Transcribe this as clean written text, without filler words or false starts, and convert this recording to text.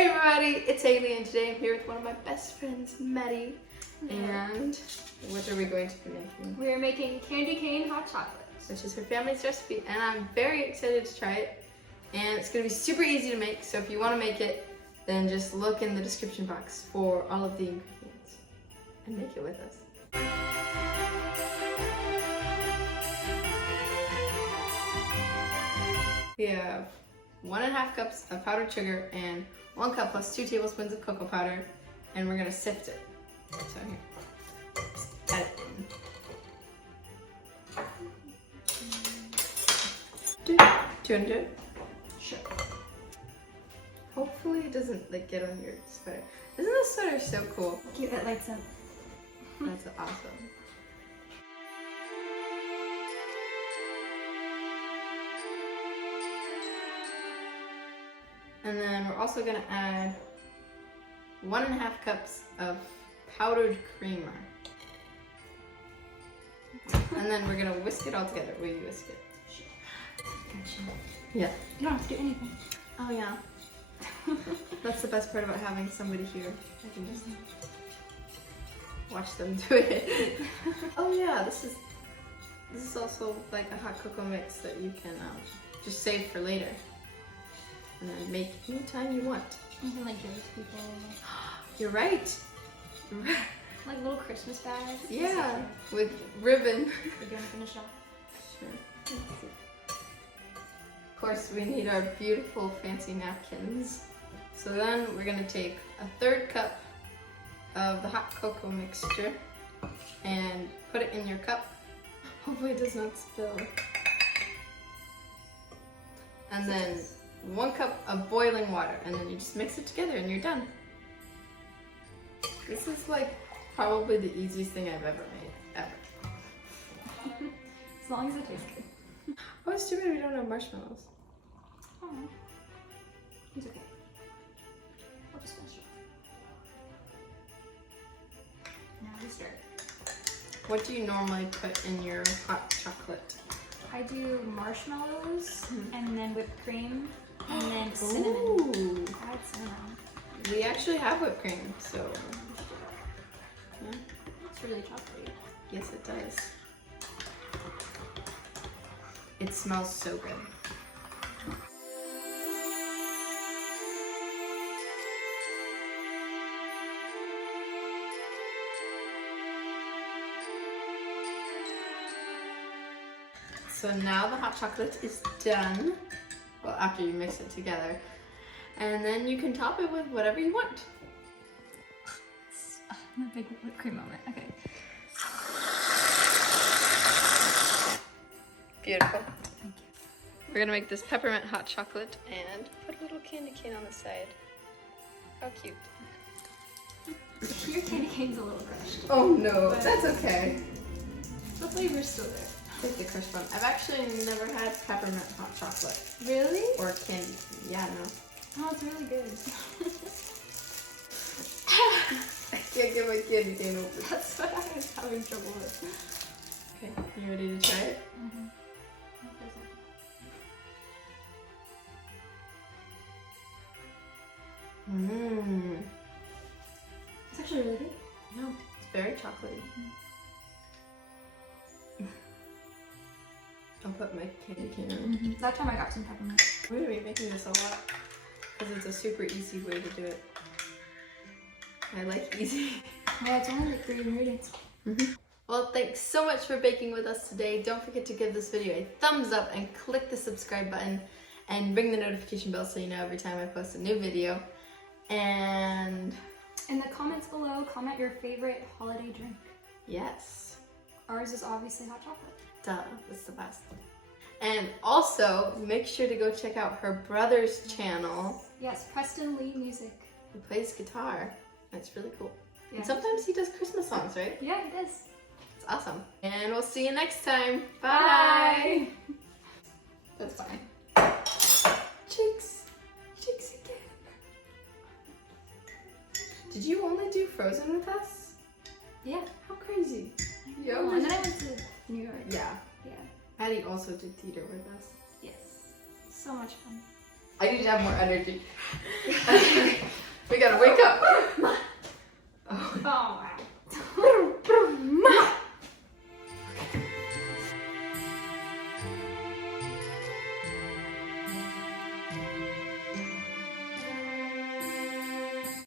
Hey everybody, it's Hailey and today I'm here with one of my best friends, Maddie. And what are we going to be making? We're making candy cane hot chocolate. Which is her family's recipe, and I'm very excited to try it. And it's going to be super easy to make, so if you want to make it, then just look in the description box for all of the ingredients and make it with us. We have 1.5 cups of powdered sugar and 1 cup plus 2 tablespoons of cocoa powder, and we're gonna sift it. So here, just add it in. Do you want to do it? Sure. Hopefully it doesn't like get on your sweater. Isn't this sweater so cool? Keep it lights up. That's awesome. And then we're also gonna add 1.5 cups of powdered creamer. And then we're gonna whisk it all together. Will you whisk it? Sure. Gotcha. Yeah. You don't have to do anything. Oh yeah. That's the best part about having somebody here. I can just watch them do it. Oh yeah, this is also like a hot cocoa mix that you can just save for later. And then make anytime you want. You can like give it to people. You're right. Like little Christmas bags. Yeah, with ribbon. We're gonna finish off. Sure. Of course, we need our beautiful fancy napkins. So then we're gonna take 1/3 cup of the hot cocoa mixture and put it in your cup. Hopefully it does not spill. And then 1 cup of boiling water, and then you just mix it together and you're done. This is like probably the easiest thing I've ever made, ever. As long as it tastes good. Oh, it's too bad we don't have marshmallows. Oh, it's okay. We'll just finish it off. Now we start. What do you normally put in your hot chocolate? I do marshmallows and then whipped cream and then cinnamon. Ooh. Add cinnamon. We actually have whipped cream, so yeah. It's really chocolatey. Yes, it does. It smells so good. So now the hot chocolate is done. Well, after you mix it together. And then you can top it with whatever you want. A big whipped cream moment. Okay. Beautiful. Thank you. We're gonna make this peppermint hot chocolate and put a little candy cane on the side. How cute. Your candy cane's a little crushed. Oh no, that's okay. The flavor's still there. Take the crushed one. I've actually never had peppermint hot chocolate. Really? Or candy. Yeah, no. Oh, it's really good. I can't get my candy cane open. That's what I was having trouble with. Okay, you ready to try it? Mm-hmm. Mmm. It's actually really good. Yeah, it's very chocolatey. I'll put my candy cane in. That time I got some peppermint. We're going to be making this a lot because it's a super easy way to do it. I like easy. Well, it's only like 3 ingredients. Well, thanks so much for baking with us today. Don't forget to give this video a thumbs up and click the subscribe button and ring the notification bell so you know every time I post a new video. And in the comments below, comment your favorite holiday drink. yes. Ours is obviously hot chocolate. Duh, it's the best. And also, make sure to go check out her brother's channel. Yes, Preston Lee Music. He plays guitar. That's really cool. Yeah. And sometimes he does Christmas songs, right? Yeah, he does. It's awesome. And we'll see you next time. Bye. That's fine. Cheeks. Cheeks again. Did you only do Frozen with us? Yeah. How crazy. Oh, and then I went to New York. Yeah. Yeah. Maddie also did theater with us. Yes. So much fun. I need to have more energy. We gotta wake up.